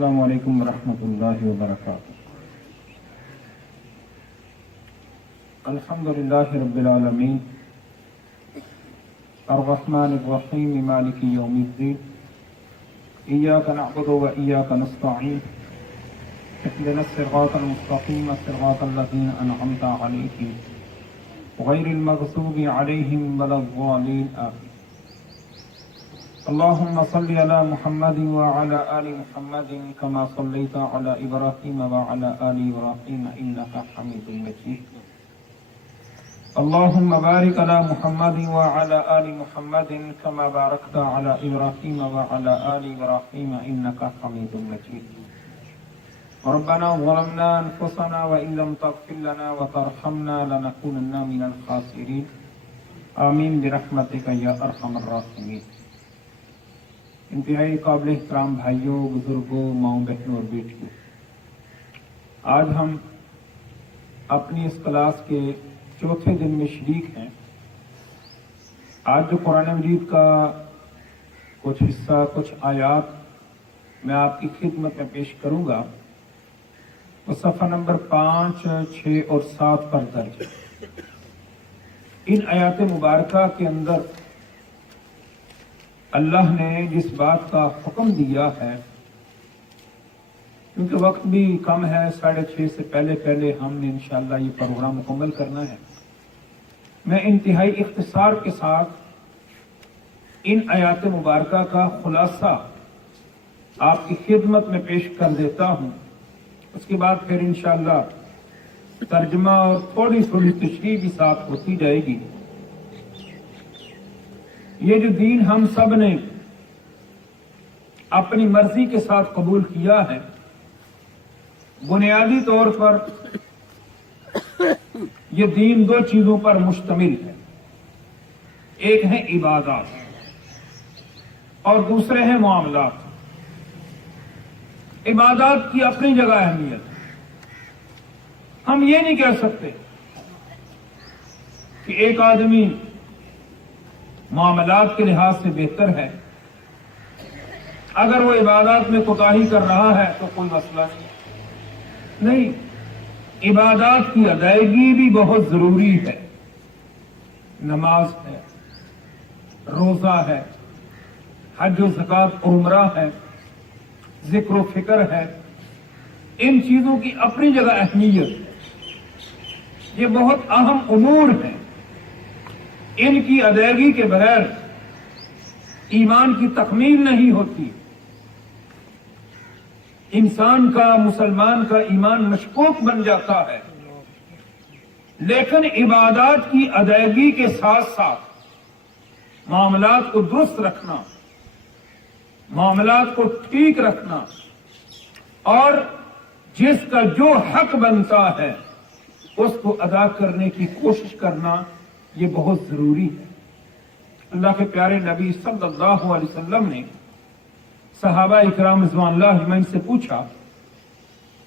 السلام علیکم ورحمۃ اللہ وبرکاتہ۔ الحمد للہ رب العالمین الرحمن الرحیم مالک یوم الدین ایاک نعبد و ایاک نستعین اهدنا الصراط المستقیم صراط الذین انعمت علیہم غیر المغضوب علیہم ولا الضالین آمین۔ اللهم صل على محمد وعلى آل محمد كما صليت على إبراهيم وعلى آل إبراهيم إنك حميد مجيد۔ اللهم بارك على محمد وعلى آل محمد كما باركت على إبراهيم وعلى آل إبراهيم إنك حميد مجيد۔ ربنا ظلمنا أنفسنا وإن لم تغفر لنا وترحمنا لنكونن من الخاسرين آمين برحمتك يا أرحم الراحمين۔ انتہائی قابل احترام بھائیوں، بزرگوں، ماؤں، بہنوں اور بیٹیوں، آج ہم اپنی اس کلاس کے چوتھے دن میں شریک ہیں۔ آج جو قرآن مجید کا کچھ حصہ، کچھ آیات میں آپ کی خدمت میں پیش کروں گا، وہ صفحہ نمبر 5، 6 اور 7 پر درج ہے۔ ان آیات مبارکہ کے اندر اللہ نے جس بات کا حکم دیا ہے، کیونکہ وقت بھی کم ہے، 6:30 سے پہلے ہم نے انشاءاللہ یہ پروگرام مکمل کرنا ہے، میں انتہائی اختصار کے ساتھ ان آیات مبارکہ کا خلاصہ آپ کی خدمت میں پیش کر دیتا ہوں۔ اس کے بعد پھر انشاءاللہ ترجمہ اور تھوڑی تھوڑی تشریح بھی ساتھ ہوتی جائے گی۔ یہ جو دین ہم سب نے اپنی مرضی کے ساتھ قبول کیا ہے، بنیادی طور پر یہ دین 2 چیزوں پر مشتمل ہے۔ ایک ہے عبادات اور دوسرے ہیں معاملات۔ عبادات کی اپنی جگہ اہمیت ہے، ہم یہ نہیں کہہ سکتے کہ ایک آدمی معاملات کے لحاظ سے بہتر ہے، اگر وہ عبادات میں کوتاہی کر رہا ہے تو کوئی مسئلہ نہیں۔ عبادات کی ادائیگی بھی بہت ضروری ہے، نماز ہے، روزہ ہے، حج و زکوٰۃ اور عمرہ ہے، ذکر و فکر ہے، ان چیزوں کی اپنی جگہ اہمیت ہے، یہ بہت اہم امور ہیں۔ ان کی ادائیگی کے بغیر ایمان کی تکمیل نہیں ہوتی، انسان کا، مسلمان کا ایمان مشکوک بن جاتا ہے۔ لیکن عبادات کی ادائیگی کے ساتھ ساتھ معاملات کو درست رکھنا، معاملات کو ٹھیک رکھنا اور جس کا جو حق بنتا ہے اس کو ادا کرنے کی کوشش کرنا، یہ بہت ضروری ہے۔ اللہ کے پیارے نبی صلی اللہ علیہ وسلم نے صحابہ اکرام رضوان اللہ اجمعین سے پوچھا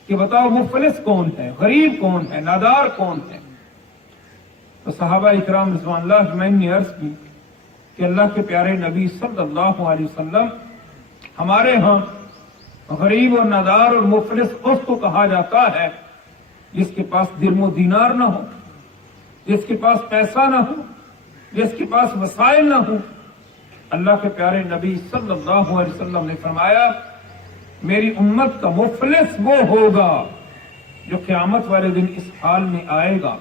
کہ بتاؤ مفلس کون ہے، غریب کون ہے، نادار کون ہے؟ تو صحابہ اکرام رضوان اللہ اجمعین نے عرض کی کہ اللہ کے پیارے نبی صلی اللہ علیہ وسلم، ہمارے ہاں غریب اور نادار اور مفلس اس کو کہا جاتا ہے جس کے پاس درم و دینار نہ ہو، جس کے پاس پیسہ نہ ہو، جس کے پاس وسائل نہ ہو۔ اللہ کے پیارے نبی صلی اللہ علیہ وسلم نے فرمایا، میری امت کا مفلس وہ ہوگا جو قیامت والے دن اس حال میں آئے گا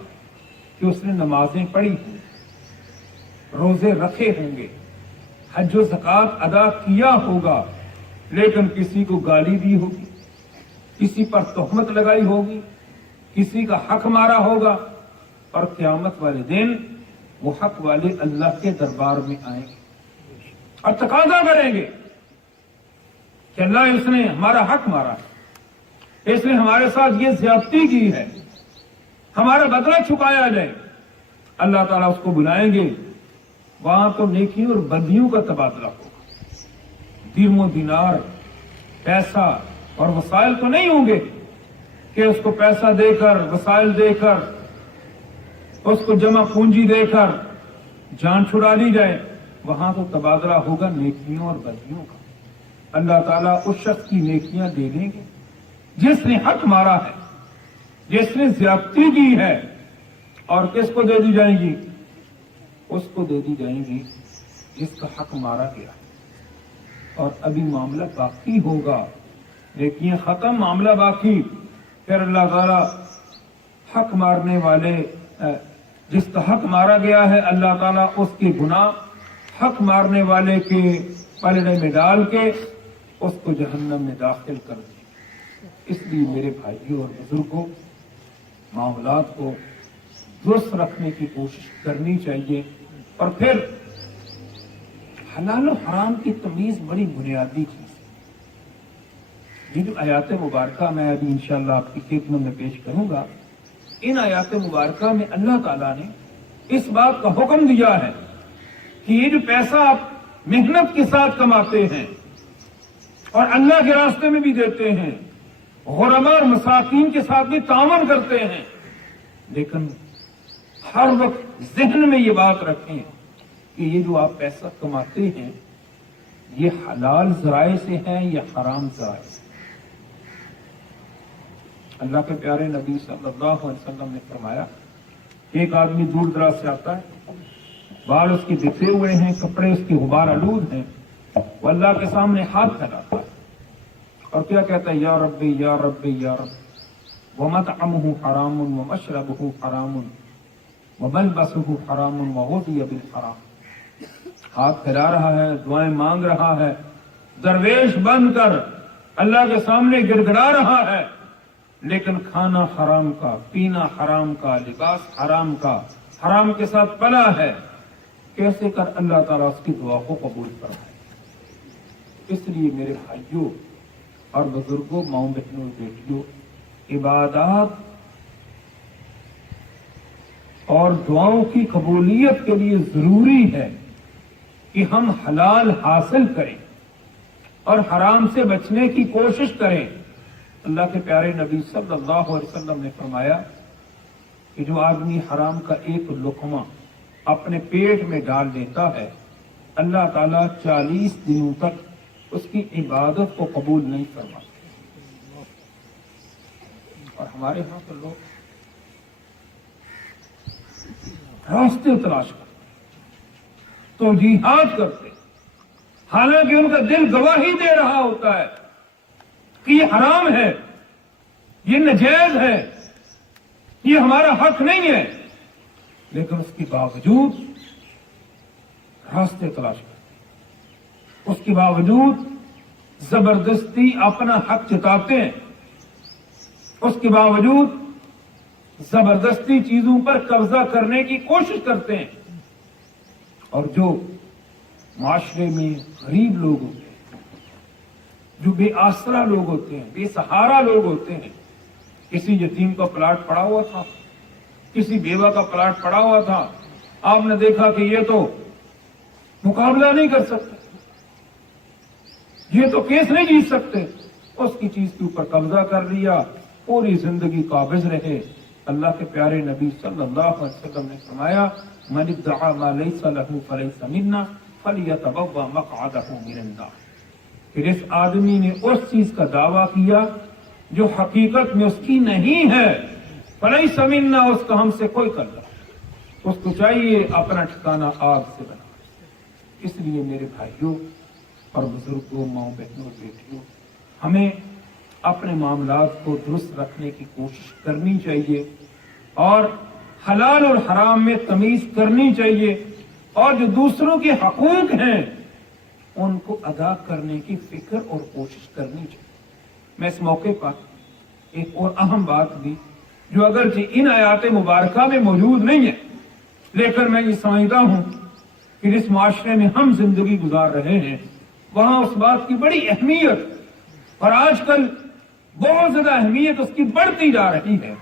کہ اس نے نمازیں پڑھی ہوں، روزے رکھے ہوں گے، حج و زکوٰۃ ادا کیا ہوگا، لیکن کسی کو گالی دی ہوگی، کسی پر تہمت لگائی ہوگی، کسی کا حق مارا ہوگا، اور قیامت والے دن وہ حق والے اللہ کے دربار میں آئیں گے اور تقاضا کریں گے کہ اللہ، اس نے ہمارا حق مارا ہے، اس نے ہمارے ساتھ یہ زیادتی کی ہے، ہمارا بدلہ چکایا جائے۔ اللہ تعالیٰ اس کو بلائیں گے، وہاں تو نیکیوں اور بدیوں کا تبادلہ ہوگا، درم و دینار، پیسہ اور وسائل تو نہیں ہوں گے کہ اس کو پیسہ دے کر، وسائل دے کر، اس کو جمع پونجی دے کر جان چھڑا لی جائے۔ وہاں تو تبادلہ ہوگا نیکیوں اور بدیوں کا۔ اللہ تعالیٰ اس شخص کی نیکیاں دے دیں گے جس نے حق مارا ہے، جس نے زیادتی کی ہے، اور کس کو دے دی جائیں گی؟ اس کو دے دی جائیں گی جس کا حق مارا گیا ہے۔ اور ابھی معاملہ باقی ہوگا، نیکیاں ختم، معاملہ باقی۔ پھر اللہ تعالیٰ حق مارنے والے، جس کا حق مارا گیا ہے، اللہ تعالیٰ اس کے گناہ حق مارنے والے کے پلڑے میں ڈال کے اس کو جہنم میں داخل کر دیں۔ اس لیے میرے بھائیوں اور بزرگوں، معاملات کو درست رکھنے کی کوشش کرنی چاہیے۔ اور پھر حلال و حرام کی تمیز بڑی بنیادی چیز ہے۔ یہ جو آیات مبارکہ میں ابھی انشاءاللہ آپ کی خدمت میں پیش کروں گا، ان آیات مبارکہ میں اللہ تعالیٰ نے اس بات کا حکم دیا ہے کہ یہ جو پیسہ آپ محنت کے ساتھ کماتے ہیں اور اللہ کے راستے میں بھی دیتے ہیں، غرباء اور مساکین کے ساتھ بھی تعاون کرتے ہیں، لیکن ہر وقت ذہن میں یہ بات رکھیں کہ یہ جو آپ پیسہ کماتے ہیں یہ حلال ذرائع سے ہے یا حرام ذرائع سے۔ اللہ کے پیارے نبی صلی اللہ علیہ وسلم نے فرمایا کہ ایک آدمی دور دراز سے آتا ہے، بال اس کے بکھرے ہوئے ہیں، کپڑے اس کے غبار آلود ہیں، وہ اللہ کے سامنے ہاتھ پھیلاتا ہے اور کیا کہتا ہے؟ یا ربی یا ربی یا رب، ومطعمہ حرام ومشربہ حرام وملبسہ حرام وغذی بالحرام۔ ہاتھ پھیلا رہا ہے، دعائیں مانگ رہا ہے، درویش بن کر اللہ کے سامنے گڑگڑا رہا ہے، لیکن کھانا حرام کا، پینا حرام کا، لباس حرام کا، حرام کے ساتھ پلا ہے۔ کیسے کر اللہ تعالیٰ اس کی دعا کو قبول فرمائے؟ اس لیے میرے بھائیوں اور بزرگوں، ماؤں بہنوں، بیٹیوں، عبادات اور دعاؤں کی قبولیت کے لیے ضروری ہے کہ ہم حلال حاصل کریں اور حرام سے بچنے کی کوشش کریں۔ اللہ کے پیارے نبی صلی اللہ علیہ وسلم نے فرمایا کہ جو آدمی حرام کا ایک لقمہ اپنے پیٹ میں ڈال لیتا ہے، اللہ تعالیٰ 40 دنوں تک اس کی عبادت کو قبول نہیں فرماتے۔ اور ہمارے ہاں تو لوگ راستے تلاش کرتے، توجیہات کرتے، حالانکہ ان کا دل گواہی دے رہا ہوتا ہے کہ یہ حرام ہے، یہ ناجائز ہے، یہ ہمارا حق نہیں ہے، لیکن اس کے باوجود راستے تلاش کرتے، اس کے باوجود زبردستی اپنا حق جتاتے ہیں، اس کے باوجود زبردستی چیزوں پر قبضہ کرنے کی کوشش کرتے ہیں۔ اور جو معاشرے میں غریب لوگ ہوتے ہیں، جو بے آسرا لوگ ہوتے ہیں، بے سہارا لوگ ہوتے ہیں، کسی یتیم کا پلاٹ پڑا ہوا تھا، کسی بیوہ کا پلاٹ پڑا ہوا تھا، آپ نے دیکھا کہ یہ تو مقابلہ نہیں کر سکتے، یہ تو کیس نہیں جیت سکتے، اس کی چیز کے اوپر قبضہ کر لیا، پوری زندگی قابض رہے۔ اللہ کے پیارے نبی صلی اللہ علیہ وسلم نے فرمایا من ادعى ما ليس له فليس منا فليتبوأ مقعده من النار۔ پھر اس آدمی نے اس چیز کا دعویٰ کیا جو حقیقت میں اس کی نہیں ہے، فليس منا، اس کا ہم سے کوئی تعلق، اس کو چاہیے اپنا ٹھکانہ آگ سے بنا۔ اس لیے میرے بھائیوں اور بزرگوں، ماؤں بہنوں، بیٹیوں، ہمیں اپنے معاملات کو درست رکھنے کی کوشش کرنی چاہیے اور حلال اور حرام میں تمیز کرنی چاہیے، اور جو دوسروں کے حقوق ہیں ان کو ادا کرنے کی فکر اور کوشش کرنی چاہیے۔ میں اس موقع پر ایک اور اہم بات بھی، جو اگرچہ ان آیات مبارکہ میں موجود نہیں ہے، لیکن میں یہ سمجھتا ہوں کہ جس معاشرے میں ہم زندگی گزار رہے ہیں وہاں اس بات کی بڑی اہمیت، اور آج کل بہت زیادہ اہمیت اس کی بڑھتی جا رہی ہے،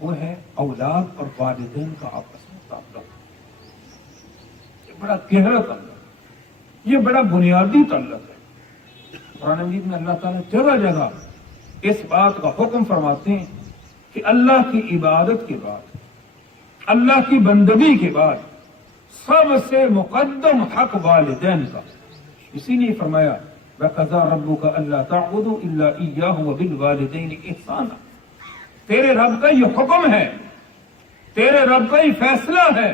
وہ ہے اولاد اور والدین کا آپس میں تعلق۔ یہ بڑا گہرا تعلق ہے، یہ بڑا بنیادی تعلق ہے۔ قرآن مجید میں اللہ تعالیٰ جگہ جگہ اس بات کا حکم فرماتے ہیں کہ اللہ کی عبادت کے بعد، اللہ کی بندگی کے بعد سب سے مقدم حق والدین کا۔ اسی لیے فرمایا وَقَضَىٰ رَبُّكَ أَلَّا تَعْبُدُوا إِلَّا إِيَّاهُ وَبِالْوَالِدَيْنِ إِحْسَانًا، تیرے رب کا یہ حکم ہے، تیرے رب کا یہ فیصلہ ہے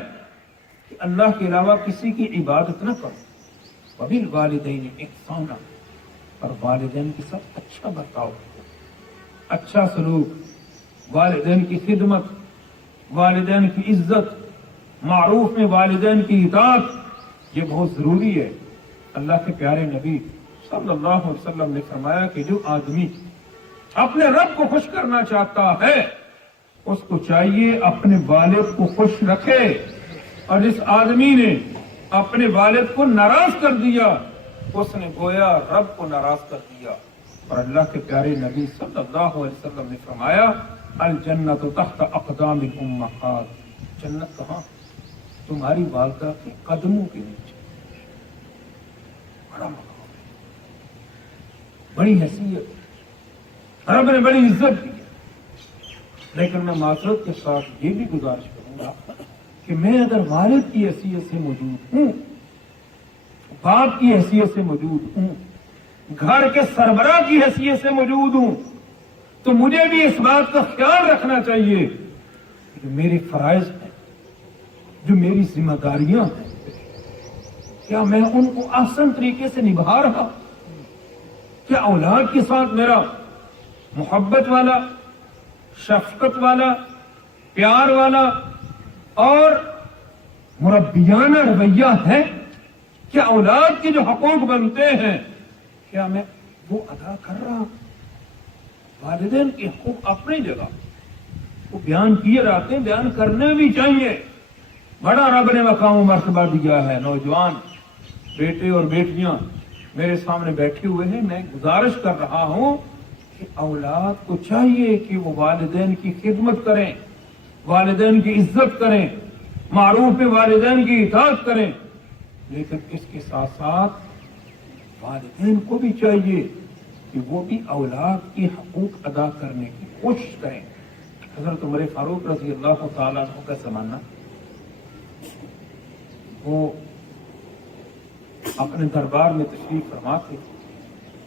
کہ اللہ کے علاوہ کسی کی عبادت نہ کرو، وَبِالْوَالِدَيْنِ إِحْسَانًا، اور والدین کے ساتھ اچھا برتاؤ، اچھا سلوک، والدین کی خدمت، والدین کی عزت، معروف میں والدین کی اطاعت، یہ بہت ضروری ہے۔ اللہ کے پیارے نبی صلی اللہ علیہ وسلم نے فرمایا کہ جو آدمی اپنے رب کو خوش کرنا چاہتا ہے اس کو چاہیے اپنے والد کو خوش رکھے، اور جس آدمی نے اپنے والد کو ناراض کر دیا اس نے گویا رب کو ناراض کر دیا۔ اور اللہ کے پیارے نبی صلی اللہ علیہ وسلم نے فرمایا الجنت تحت اقدام الامہات، جنت کہاں؟ تمہاری والدہ کے قدموں کے نیچے۔ بڑا مقام، بڑی حیثیت، رب نے بڑی عزت دی ہے۔ لیکن میں معذرت کے ساتھ یہ بھی گزارش کروں گا کہ میں اگر والد کی حیثیت سے موجود ہوں، باپ کی حیثیت سے موجود ہوں، گھر کے سربراہ کی حیثیت سے موجود ہوں، تو مجھے بھی اس بات کا خیال رکھنا چاہیے کہ میرے فرائض ہیں، جو میری ذمہ داریاں ہیں، کیا میں ان کو احسن طریقے سے نبھا رہا؟ کیا اولاد کے ساتھ میرا محبت والا، شفقت والا، پیار والا اور مربیانہ رویہ ہے؟ کیا اولاد کے جو حقوق بنتے ہیں کیا میں وہ ادا کر رہا ہوں؟ والدین کے حقوق اپنی جگہ وہ بیان کیے جاتے ہیں، بیان کرنے بھی چاہیے۔ بڑا رب نے مقام و مرتبہ دیا ہے۔ نوجوان بیٹے اور بیٹیاں میرے سامنے بیٹھے ہوئے ہیں، میں گزارش کر رہا ہوں کہ اولاد کو چاہیے کہ وہ والدین کی خدمت کریں، والدین کی عزت کریں، معروف میں والدین کی اطاعت کریں، لیکن اس کے ساتھ ساتھ والدین کو بھی چاہیے کہ وہ بھی اولاد کے حقوق ادا کرنے کی کوشش کریں۔ حضرت عمر فاروق رضی اللہ تعالیٰ عنہ کا زمانہ، وہ اپنے دربار میں تشریف فرما تھے،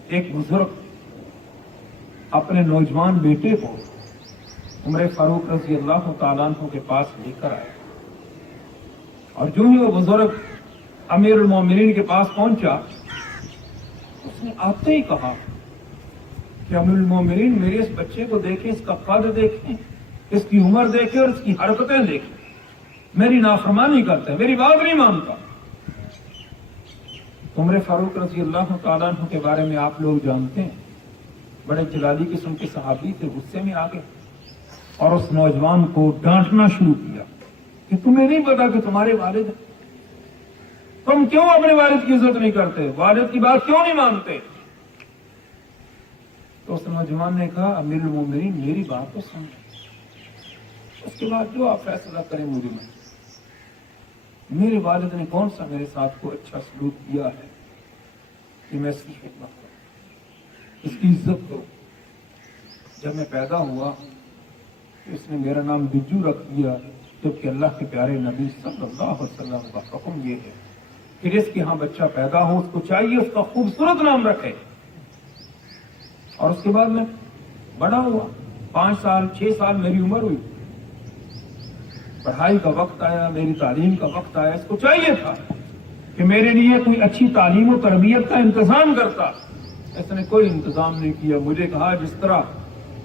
ایک بزرگ اپنے نوجوان بیٹے کو عمر فاروق رضی اللہ تعالیٰ عنہ کے پاس لے کر آئے، اور جو ہی وہ بزرگ امیر المومنین کے پاس پہنچا، اس نے آتے ہی کہا کہ امیر المومنین میرے اس بچے کو دیکھیں، اس کا قد دیکھیں، اس کی عمر دیکھیں اور اس کی حرکتیں دیکھیں، میری نافرمانی کرتا ہے، میری بات نہیں مانتا۔ عمر فاروق رضی اللہ تعالیٰ عنہ کے بارے میں آپ لوگ جانتے ہیں، بڑے جلالی قسم کے صحابی تھے، غصے میں آ گئے اور اس نوجوان کو ڈانٹنا شروع کیا کہ تمہیں نہیں پتا کہ تمہارے والد ہیں، تم کیوں اپنے والد کی عزت نہیں کرتے، والد کی بات کیوں نہیں مانتے؟ تو اس نوجوان نے کہا امیر المومنین میری بات تو سمجھیں، اس کے بعد جو آپ فیصلہ کریں مجھے میں، میرے والد نے کون سا میرے ساتھ کو اچھا سلوک کیا ہے کہ میں اس کی خدمت کروں، اس کی عزت کروں؟ جب میں پیدا ہوا تو اس نے میرا نام بجو رکھ دیا، جبکہ اللہ کے پیارے نبی صلی اللہ علیہ وسلم کا حکم یہ ہے کہ جس کے ہاں بچہ پیدا ہو اس کو چاہیے اس کا خوبصورت نام رکھے۔ اور اس کے بعد میں بڑا ہوا، 5 سال 6 سال میری عمر ہوئی، پڑھائی کا وقت آیا، میری تعلیم کا وقت آیا، اس کو چاہیے تھا کہ میرے لیے کوئی اچھی تعلیم و تربیت کا انتظام کرتا، اس نے کوئی انتظام نہیں کیا۔ مجھے کہا جس طرح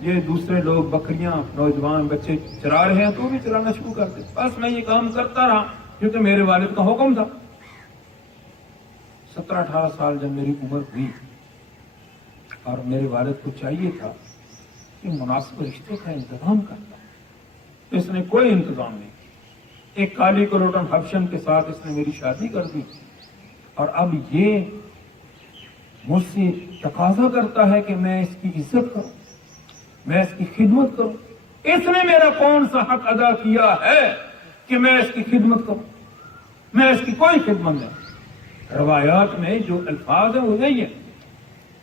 یہ دوسرے لوگ بکریاں نوجوان بچے چرا رہے ہیں تو بھی چلانا شروع کر دے، بس میں یہ کام کرتا رہا کیونکہ میرے والد کا حکم تھا۔ 17-18 سال جب میری عمر ہوئی اور میرے والد کو چاہیے تھا کہ مناسب رشتے کا انتظام کرتا، تو اس نے کوئی انتظام نہیں کیا۔ ایک کالی کلوٹن حبشن کے ساتھ اس نے میری شادی کر دی، اور اب یہ مجھ سے تقاضا کرتا ہے کہ میں اس کی عزت کروں، میں اس کی خدمت کروں۔ اس نے میرا کون سا حق ادا کیا ہے کہ میں اس کی خدمت کروں؟ میں اس کی کوئی خدمت نہیں۔ روایات میں جو الفاظ ہیں وہ یہی ہے،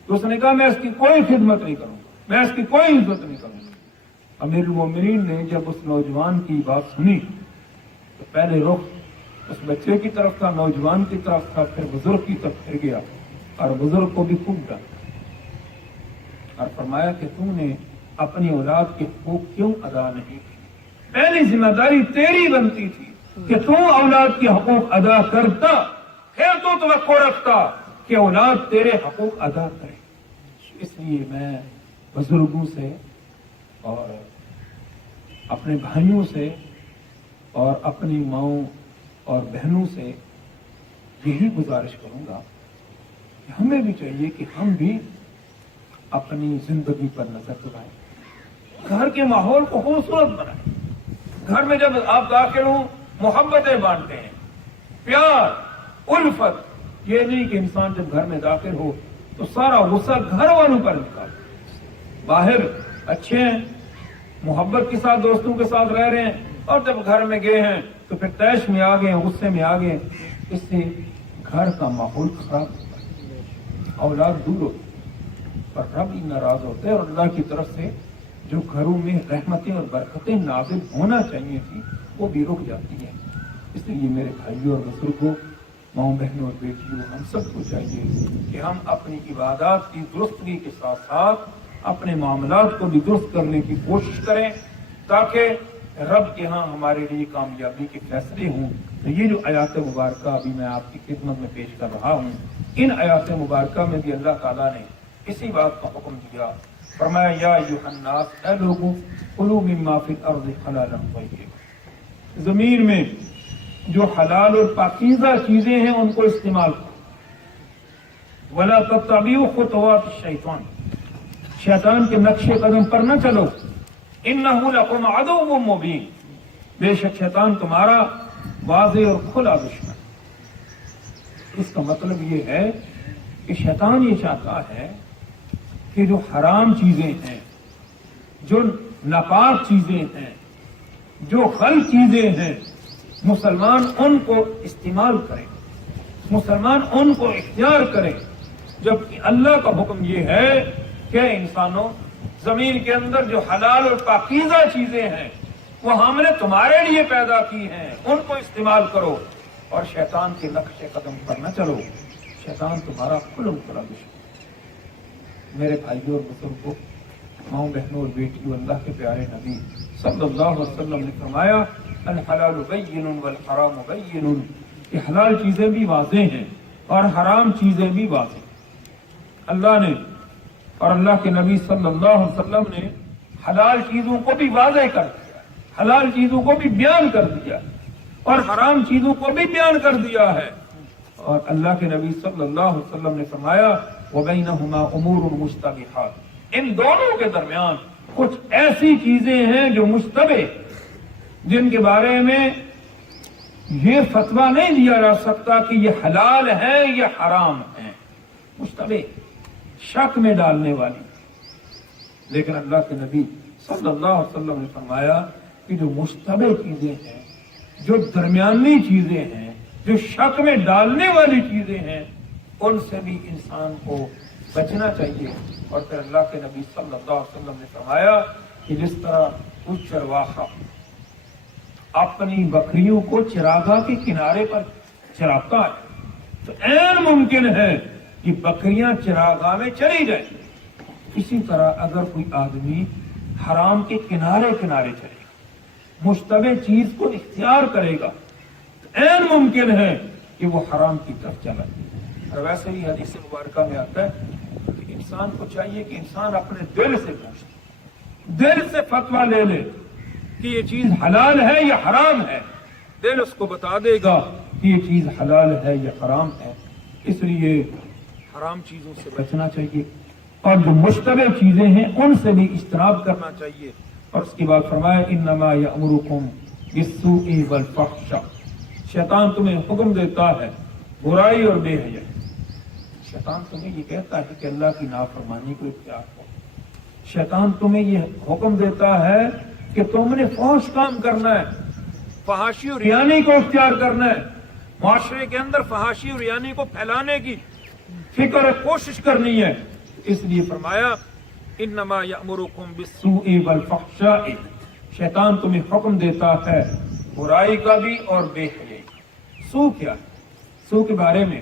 تو اس نے کہا میں اس کی کوئی خدمت نہیں کروں گا، میں اس کی کوئی عزت نہیں کروں گا۔ امیر المومنین نے جب اس نوجوان کی بات سنی تو پہلے رخ اس بچے کی طرف تھا، نوجوان کی طرف تھا، پھر بزرگ کی طرف پھر گیا، اور بزرگ کو بھی خوب ڈانٹا اور فرمایا کہ تم نے اپنی اولاد کے حقوق کیوں ادا نہیں کی؟ پہلی ذمہ داری تیری بنتی تھی کہ تم اولاد کے حقوق ادا کرتا، پھر تو توقع رکھتا کہ اولاد تیرے حقوق ادا کرے۔ اس لیے میں بزرگوں سے اور اپنے بھائیوں سے اور اپنی ماؤں اور بہنوں سے یہی گزارش کروں گا کہ ہمیں بھی چاہیے کہ ہم بھی اپنی زندگی پر نظر دوڑائیں، گھر کے ماحول کو خوبصورت بنائیں۔ گھر میں جب آپ داخل ہوں محبتیں بانٹتے ہیں، پیار، الفت۔ یہ نہیں کہ انسان جب گھر میں داخل ہو تو سارا غصہ گھر والوں پر نکال۔ باہر اچھے ہیں، محبت کے ساتھ دوستوں کے ساتھ رہ رہے ہیں، اور جب گھر میں گئے ہیں تو پھر تیش میں آ گئے، غصے میں آ گئے۔ اس سے گھر کا ماحول خراب ہوتا ہے، اولاد دور ہوتی ہے، اور رب بھی ناراض ہوتے ہیں، اور اللہ کی طرف سے جو گھروں میں رحمتیں اور برکتیں نازل ہونا چاہیے تھی وہ بھی رک جاتی ہیں۔ اس لیے میرے بھائیوں اور بزرگوں، ماؤں بہنوں اور بیٹیوں، ہم سب کو چاہیے کہ ہم اپنی عبادات کی درستگی کے ساتھ ساتھ اپنے معاملات کو بھی درست کرنے کی کوشش کریں، تاکہ رب کے ہاں ہمارے لیے کامیابی کے فیصلے ہوں۔ تو یہ جو آیات مبارکہ ابھی میں آپ کی خدمت میں پیش کر رہا ہوں، ان آیات مبارکہ میں بھی اللہ تعالیٰ نے اسی بات کا حکم دیا، فرمایا یا ایھا الناس، اے لوگوں، کلوا مما فی الارض حلالا طیبا، زمین میں جو حلال اور پاکیزہ چیزیں ہیں ان کو استعمال کرو، ولا تتبعوا خطوات الشیطان، شیطان کے نقش قدم پر نہ چلو، انہ لکم عدو مبین، بے شک شیطان تمہارا واضح اور کھلا دشمن۔ اس کا مطلب یہ ہے کہ شیطان یہ چاہتا ہے کہ جو حرام چیزیں ہیں، جو ناپاک چیزیں ہیں، جو غلط چیزیں ہیں، مسلمان ان کو استعمال کریں، مسلمان ان کو اختیار کریں، جبکہ اللہ کا حکم یہ ہے کہ انسانوں، زمین کے اندر جو حلال اور پاکیزہ چیزیں ہیں وہ ہم نے تمہارے لیے پیدا کی ہیں، ان کو استعمال کرو، اور شیطان کے نقش قدم پر نہ چلو، شیطان تمہارا کھلا دشمن۔ میرے بھائیوں اور بزرگوں، ماؤں بہنوں اور بیٹیوں، اللہ کے پیارے نبی صلی اللہ علیہ وسلم نے فرمایا الحلال بین والحرام بین، کہ حلال چیزیں بھی واضح ہیں اور حرام چیزیں بھی واضح۔ اللہ نے اور اللہ کے نبی صلی اللہ علیہ وسلم نے حلال چیزوں کو بھی واضح کر دیا، حلال چیزوں کو بھی بیان کر دیا، اور حرام چیزوں کو بھی بیان کر دیا ہے۔ اور اللہ کے نبی صلی اللہ علیہ وسلم نے فرمایا وَبَيْنَهُمَا أُمُورٌ مُشْتَبِهَاتٌ، ان دونوں کے درمیان کچھ ایسی چیزیں ہیں جو مشتبہ، جن کے بارے میں یہ فتویٰ نہیں دیا جا سکتا کہ یہ حلال ہے یا حرام ہے، مشتبہ، شک میں ڈالنے والی۔ لیکن اللہ کے نبی صلی اللہ علیہ وسلم نے فرمایا کہ جو مشتبہ چیزیں ہیں، جو درمیانی چیزیں ہیں، جو شک میں ڈالنے والی چیزیں ہیں، ان سے بھی انسان کو بچنا چاہیے۔ اور پھر اللہ کے نبی صلی اللہ علیہ وسلم نے فرمایا کہ جس طرح کچھ چرواہا اپنی بکریوں کو چراگاہ کے کنارے پر چراتا ہے تو عین ممکن ہے کہ بکریاں چراگاہ میں چلی جائیں، اسی طرح اگر کوئی آدمی حرام کے کنارے کنارے چلے گا، مشتبہ چیز کو اختیار کرے گا، تو عین ممکن ہے کہ وہ حرام کی طرف چلا جائے۔ اور ویسے ہی حدیث مبارکہ میں آتا ہے کہ انسان کو چاہیے کہ انسان اپنے دل سے پوچھے، دل سے فتویٰ لے لے کہ یہ چیز حلال ہے یا حرام ہے، دل اس کو بتا دے گا کہ یہ چیز حلال ہے یا حرام ہے۔ اس لیے حرام چیزوں سے بچنا چاہیے، اور جو مشتبہ چیزیں ہیں ان سے بھی اجتناب کرنا چاہیے۔ اور اس کے بعد فرمایا انما یأمرکم بالسوء والفحشاء، شیطان تمہیں حکم دیتا ہے برائی اور بے حیائی۔ شیطان تمہیں یہ کہتا ہے کہ اللہ کی نافرمانی کو اختیار کرو، شیطان تمہیں یہ حکم دیتا ہے کہ تم نے فحش کام کرنا ہے، فحاشی اور ریانی کو اختیار کرنا ہے، معاشرے کے اندر فحاشی اور ریانی کو پھیلانے کی فکر اور کوشش کرنی ہے۔ اس لیے فرمایا انما یأمرکم بالسوء والفحشاء، شیطان تمہیں حکم دیتا ہے برائی کا بھی اور بے حیائی کا۔ سو کیا ہے؟ سو کے بارے میں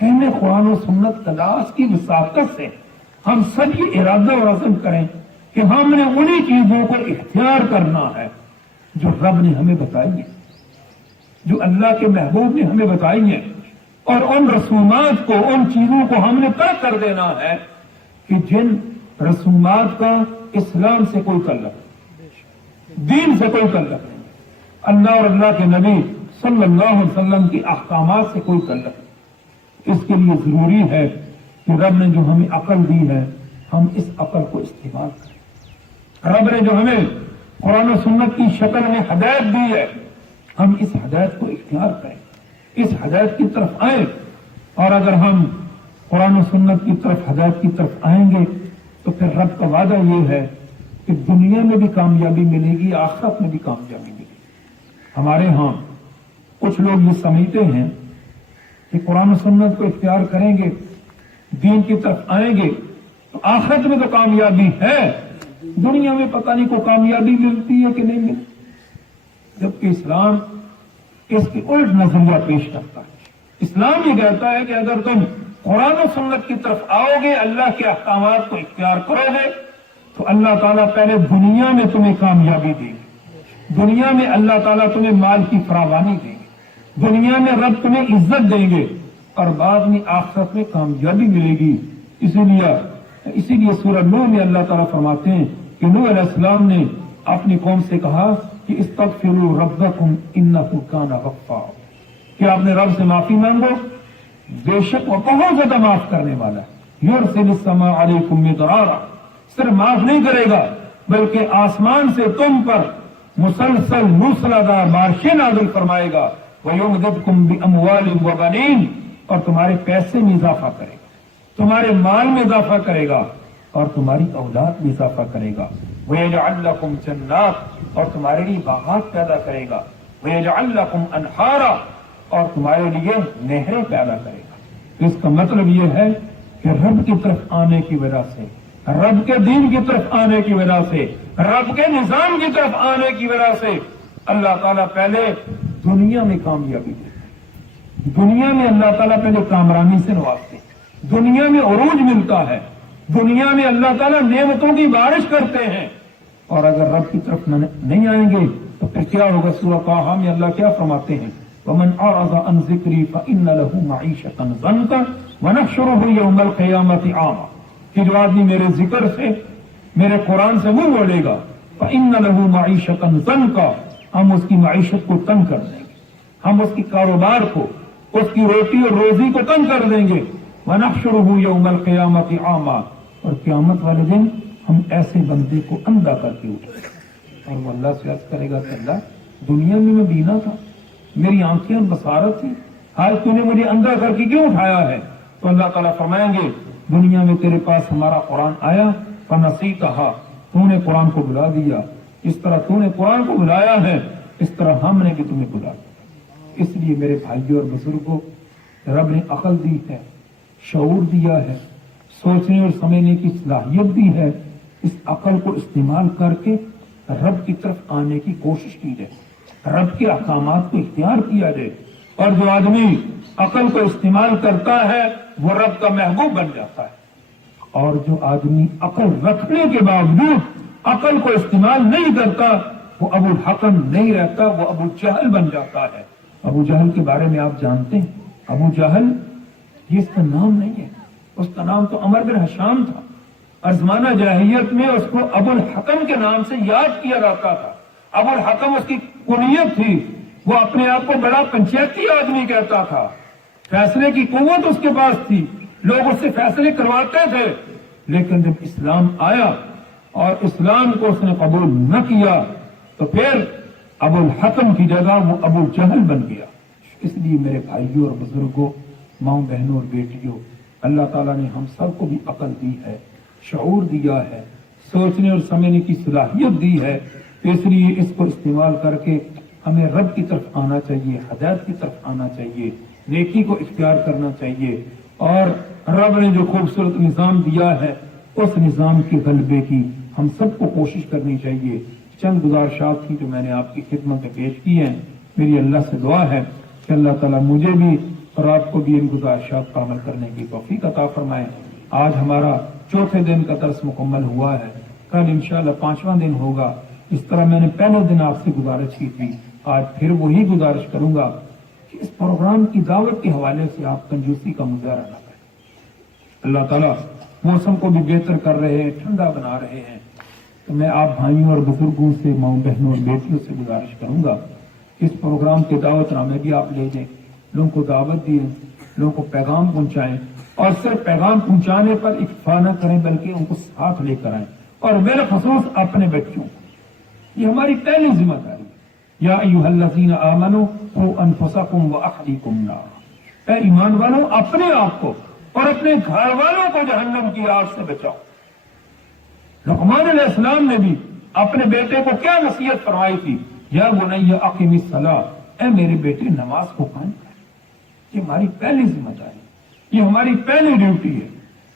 فہم قرآن و سنت تلاش کی وساطت سے ہم سب یہ ارادہ اور عزم کریں کہ ہم نے انہی چیزوں کو اختیار کرنا ہے جو رب نے ہمیں بتائی ہے، جو اللہ کے محبوب نے ہمیں بتائی ہے، اور ان رسومات کو، ان چیزوں کو ہم نے ترک کر دینا ہے کہ جن رسومات کا اسلام سے کوئی تعلق نہیں، دین سے کوئی تعلق نہیں، اللہ اور اللہ کے نبی صلی اللہ علیہ وسلم کی احکامات سے کوئی تعلق نہیں۔ اس کے لیے ضروری ہے کہ رب نے جو ہمیں عقل دی ہے ہم اس عقل کو استعمال کریں۔ رب نے جو ہمیں قرآن و سنت کی شکل میں ہدایت دی ہے ہم اس ہدایت کو اختیار کریں، اس ہدایت کی طرف آئیں، اور اگر ہم قرآن و سنت کی طرف، ہدایت کی طرف آئیں گے تو پھر رب کا وعدہ یہ ہے کہ دنیا میں بھی کامیابی ملے گی، آخرت میں بھی کامیابی ملے گی۔ ہمارے ہاں کچھ لوگ یہ سمجھتے ہیں کہ قرآن و سنت کو اختیار کریں گے، دین کی طرف آئیں گے تو آخرت میں تو کامیابی ہے، دنیا میں پتہ نہیں کوئی کامیابی ملتی ہے کہ نہیں ملتی، جبکہ اسلام اس کی الٹ نظریہ پیش کرتا ہے۔ اسلام یہ کہتا ہے کہ اگر تم قرآن و سنت کی طرف آؤ گے، اللہ کے احکامات کو اختیار کرو گے تو اللہ تعالیٰ پہلے دنیا میں تمہیں کامیابی دے گی، دنیا میں اللہ تعالیٰ تمہیں مال کی فراوانی دے گی، دنیا میں رب تمہیں عزت دیں گے، اور بعد میں آخرت میں کامیابی ملے گی۔ اسی لیے سورہ نوح میں اللہ تعالیٰ فرماتے ہیں کہ نوح علیہ السلام نے اپنی قوم سے کہا کہ استغفروا ربکم انہ کان غفارا، کہ آپ نے رب سے معافی مانگو، بے شک وہ بہت زیادہ معاف کرنے والا ہے۔ یرسل السماء علیکم مدرارا، صرف معاف نہیں کرے گا بلکہ آسمان سے تم پر مسلسل موسلادھار بارشیں نازل فرمائے گا، وَيُمْدِدْكُمْ بِأَمْوَالٍ وَبَنِينَ، اور تمہارے پیسے میں اضافہ کرے گا، تمہارے مال میں اضافہ کرے گا، اور تمہاری اولاد میں اضافہ کرے گا۔ وَيَجْعَلْ لَكُمْ جَنَّاتٍ، اور تمہارے لیے باغات پیدا کرے گا۔ وَيَجْعَلْ لَكُمْ أَنْهَارًا، اور تمہارے لیے نہریں پیدا کرے گا۔ اس کا مطلب یہ ہے کہ رب کی طرف آنے کی وجہ سے، رب کے دین کی طرف آنے کی وجہ سے، رب کے نظام کی طرف آنے کی وجہ سے اللہ تعالیٰ پہلے دنیا میں کامیابی دیتے ہیں، دنیا میں اللہ تعالیٰ پہلے کامرانی سے نوازتے ہیں، دنیا میں عروج ملتا ہے، دنیا میں اللہ تعالیٰ نعمتوں کی بارش کرتے ہیں، اور اگر رب کی طرف نہیں آئیں گے تو پھر کیا ہوگا؟ سورہ طٰہٰ میں اللہ کیا فرماتے ہیں؟ وَمَنْ أَعْرَضَ عَنْ ذِكْرِي فَإِنَّ لَهُ مَعِيشَةً ضَنْكًا وَنَحْشُرُهُ يَوْمَ الْقِيَامَةِ أَعْمَىٰ، کہ جو آدمی میرے ذکر سے، میرے قرآن سے منہ موڑے گا، فَإِنَّ لَهُ مَعِيشَةً ضَنْكًا، ہم اس کی معیشت کو تنگ کر دیں گے، ہم اس کی کاروبار کو، اس کی روٹی اور روزی کو تنگ کر دیں گے۔ وَنَحْشُرُهُ يَوْمَ الْقِيَامَةِ أَعْمَىٰ، اور قیامت والے دن ہم ایسے بندے کو اندھا کر کے اٹھائیں گے، اور وہ اللہ سے عرض کرے گا کہ اللہ دنیا میں میں بینا تھا، میری آنکھیں اور بصارت تھی، آج تو نے مجھے اندھا کر کے کیوں اٹھایا ہے؟ تو اللہ تعالیٰ فرمائیں گے دنیا میں تیرے پاس ہمارا قرآن آیا فنسیتہا، تو نے قرآن کو بلا دیا، اس طرح تو نے قرآن کو بلایا ہے اس طرح ہم نے بھی تمہیں بلا دیا۔ اس لیے میرے بھائیوں اور بزرگوں، رب نے عقل دی ہے، شعور دیا ہے، سوچنے اور سمجھنے کی صلاحیت دی ہے، اس عقل کو استعمال کر کے رب کی طرف آنے کی کوشش کی جائے، رب کے احکامات کو اختیار کیا جائے، اور جو آدمی عقل کو استعمال کرتا ہے وہ رب کا محبوب بن جاتا ہے، اور جو آدمی عقل رکھنے کے باوجود عقل کو استعمال نہیں کرتا وہ ابو الحکم نہیں رہتا، وہ ابو جہل بن جاتا ہے۔ ابو جہل کے بارے میں آپ جانتے ہیں، ابو جہل یہ اس کا نام نہیں ہے، اس کا نام تو عمر بن ہشام تھا، اور زمانہ جاہلیت میں اس کو ابو الحکم کے نام سے یاد کیا جاتا تھا۔ ابو الحکم اس کی کنیت تھی، وہ اپنے آپ کو بڑا پنچایتی آدمی کہتا تھا، فیصلے کی قوت اس کے پاس تھی، لوگ اس سے فیصلے کرواتے تھے، لیکن جب اسلام آیا اور اسلام کو اس نے قبول نہ کیا تو پھر ابو الحکم کی جگہ وہ ابو جہل بن گیا۔ اس لیے میرے بھائیوں اور بزرگوں، ماؤں بہنوں اور بیٹیوں، اللہ تعالیٰ نے ہم سب کو بھی عقل دی ہے، شعور دیا ہے، سوچنے اور سمجھنے کی صلاحیت دی ہے، اس لیے اس کو استعمال کر کے ہمیں رب کی طرف آنا چاہیے، ہدایت کی طرف آنا چاہیے، نیکی کو اختیار کرنا چاہیے، اور رب نے جو خوبصورت نظام دیا ہے اس نظام کے غلبے کی ہم سب کو کوشش کرنی چاہیے۔ چند گزارشات تھی جو میں نے آپ کی خدمت میں پیش کی ہیں، میری اللہ سے دعا ہے کہ اللہ تعالیٰ مجھے بھی اور آپ کو بھی ان گزارشات پر عمل کرنے کی توفیق عطا فرمائے۔ آج ہمارا چوتھے دن کا درس مکمل ہوا ہے، کل انشاءاللہ 5واں دن ہوگا۔ اس طرح میں نے پہلے دن آپ سے گزارش کی تھی، آج پھر وہی گزارش کروں گا کہ اس پروگرام کی دعوت کے حوالے سے آپ کنجوسی کا مظاہرہ نہ کریں۔ اللہ تعالیٰ موسم کو بھی بہتر کر رہے ہیں، ٹھنڈا بنا رہے ہیں، تو میں آپ بھائیوں اور بزرگوں سے، ماؤں بہنوں اور بیٹیوں سے گزارش کروں گا کہ اس پروگرام کے دعوت نامے بھی آپ لے جائیں، لوگوں کو دعوت دیں، لوگوں کو پیغام پہنچائیں، اور صرف پیغام پہنچانے پر اکتفا نہ کریں بلکہ ان کو ساتھ لے کر آئیں، اور بالخصوص اپنے بچوں کو۔ یہ ہماری پہلی ذمہ داری ہے۔ یا ایھا الذین آمنوا قوا انفسکم واہلیکم نارا، اے ایمان والوں، اپنے آپ کو اور اپنے گھر والوں کو جہنم کی آگ سے بچاؤ۔ لقمان علیہ السلام نے بھی اپنے بیٹے کو کیا نصیحت فرمائی تھی؟ یا بنی اقم الصلاۃ، اے میرے بیٹے نماز کو قائم کر۔ یہ ہماری پہلی ذمہ داری، یہ ہماری پہلی ڈیوٹی ہے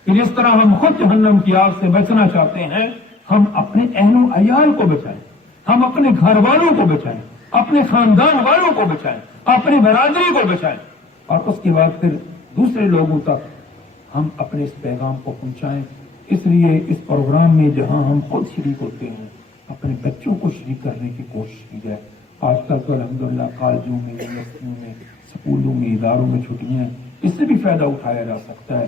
کہ جس طرح ہم خود جہنم کی آگ سے بچنا چاہتے ہیں، ہم اپنے اہل و عیال کو بچائیں، ہم اپنے گھر والوں کو بچائیں، اپنے خاندان والوں کو بچائیں، اپنی برادری کو بچائیں، اور اس کے بعد پھر دوسرے لوگوں تک ہم اپنے اس پیغام کو پہنچائیں۔ اس لیے اس پروگرام میں جہاں ہم خود شریک ہوتے ہیں، اپنے بچوں کو شریک کرنے کی کوشش کی جائے۔ آج کل تو الحمدللہ کالجوں میں، یونیورسٹیوں میں، سکولوں میں، اداروں میں چھٹیاں ہیں، اس سے بھی فائدہ اٹھایا جا سکتا ہے۔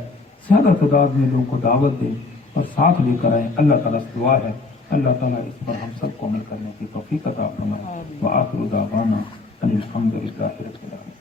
زیادہ تعداد میں لوگوں کو دعوت دیں اور ساتھ لے کر آئیں۔ اللہ تعالیٰ سے دعا ہے اللہ تعالیٰ اس پر ہم سب کو عمل کرنے کی توفیق عطا فرمائے۔ وآخر دعوانا ان الحمد للہ رب العالمین۔